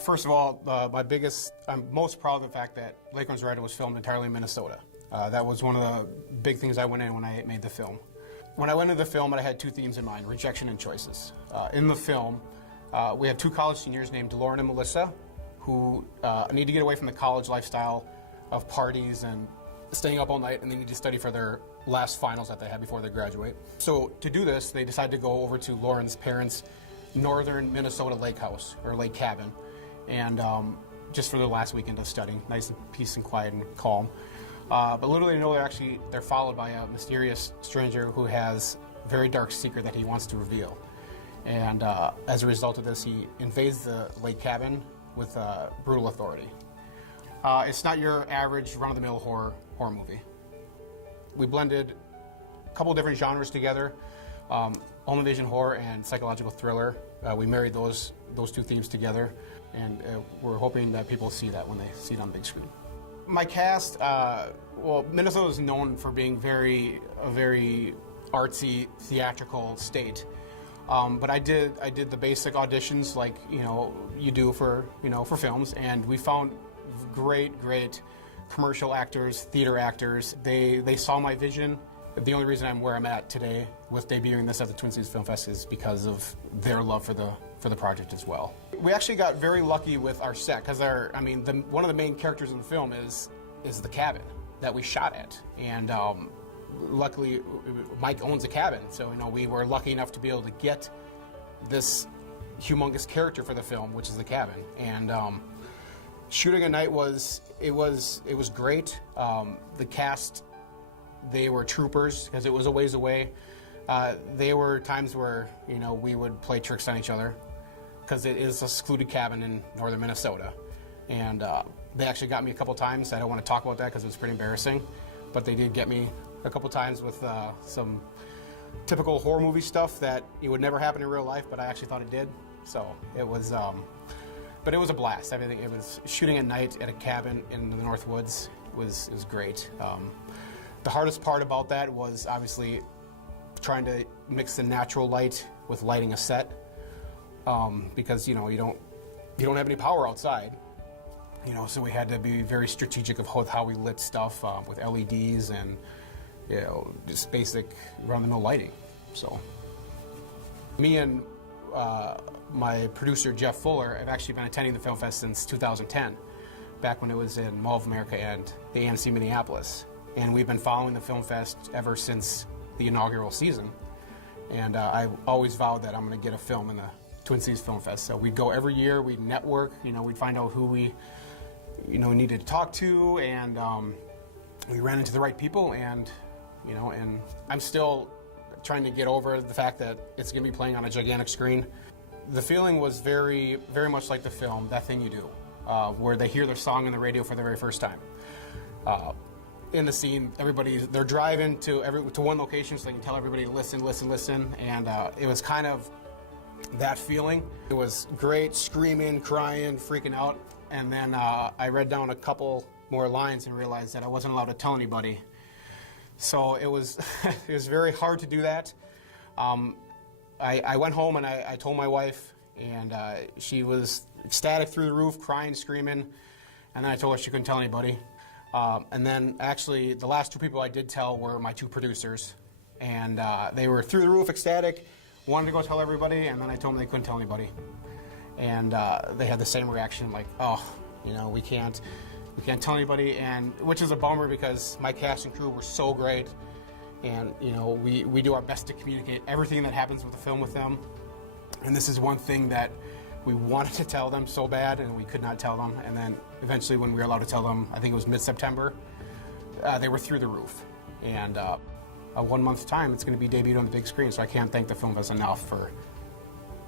First of all, I'm most proud of the fact that Lake Runs Red was filmed entirely in Minnesota. That was one of the big things I went in when I made the film. When I went into the film, I had two themes in mind, rejection and choices. In the film, we have two college seniors named Lauren and Melissa who need to get away from the college lifestyle of parties and staying up all night, and they need to study for their last finals that they have before they graduate. So to do this, they decided to go over to Lauren's parents' northern Minnesota lake house, or lake cabin, and just for their last weekend of studying, nice and peace and quiet and calm. But little they know they're followed by a mysterious stranger who has a very dark secret that he wants to reveal. And as a result of this, he invades the lake cabin with brutal authority. It's not your average run-of-the-mill horror movie. We blended a couple different genres together, home invasion horror and psychological thriller. We married those two themes together, and we're hoping that people see that when they see it on the big screen. My cast, well, Minnesota is known for being a very artsy, theatrical state. But I did the basic auditions like you do for films, and we found great commercial actors, theater actors. They saw my vision. The only reason I'm where I'm at today with debuting this at the Twin Cities Film Fest is because of their love for the project as well. We actually got very lucky with our set because one of the main characters in the film is the cabin that we shot at, and luckily Mike owns a cabin, so we were lucky enough to be able to get this humongous character for the film, which is the cabin. And shooting at night was great. The cast, they were troopers because it was a ways away. There were times where we would play tricks on each other because it is a secluded cabin in northern Minnesota, and they actually got me a couple times. I don't want to talk about that because it was pretty embarrassing, but they did get me a couple times with some typical horror movie stuff that it would never happen in real life, but I actually thought it did. So it was, but it was a blast. Everything. It was shooting at night at a cabin in the North Woods was great. The hardest part about that was obviously trying to mix the natural light with lighting a set, because you don't have any power outside. So we had to be very strategic of how we lit stuff with LEDs and just basic run-of-the-mill lighting. So me and my producer Jeff Fuller have actually been attending the Film Fest since 2010, back when it was in Mall of America and the AMC Minneapolis. And we've been following the Film Fest ever since the inaugural season. And I always vowed that I'm going to get a film in the Twin Cities Film Fest. So we'd go every year, we'd network, we'd find out who we needed to talk to, and we ran into the right people, and and I'm still trying to get over the fact that it's going to be playing on a gigantic screen. The feeling was very, very much like the film, That Thing You Do, where they hear their song on the radio for the very first time. In the scene, they're driving to one location so they can tell everybody to listen, and it was kind of that feeling. It was great, screaming, crying, freaking out, and then I read down a couple more lines and realized that I wasn't allowed to tell anybody. So it was it was very hard to do that. I went home and I told my wife, and she was ecstatic through the roof, crying, screaming, and then I told her she couldn't tell anybody. And then actually the last two people I did tell were my two producers, and they were through the roof, ecstatic, wanted to go tell everybody, and then I told them they couldn't tell anybody. And they had the same reaction, like, we can't tell anybody, and which is a bummer because my cast and crew were so great, and we do our best to communicate everything that happens with the film with them. And this is one thing that we wanted to tell them so bad, and we could not tell them. And then eventually, when we were allowed to tell them, I think it was mid-September, they were through the roof. And a 1 month's time, it's going to be debuted on the big screen. So I can't thank the Film Fest enough for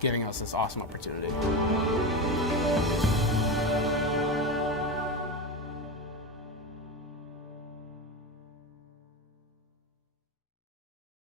giving us this awesome opportunity.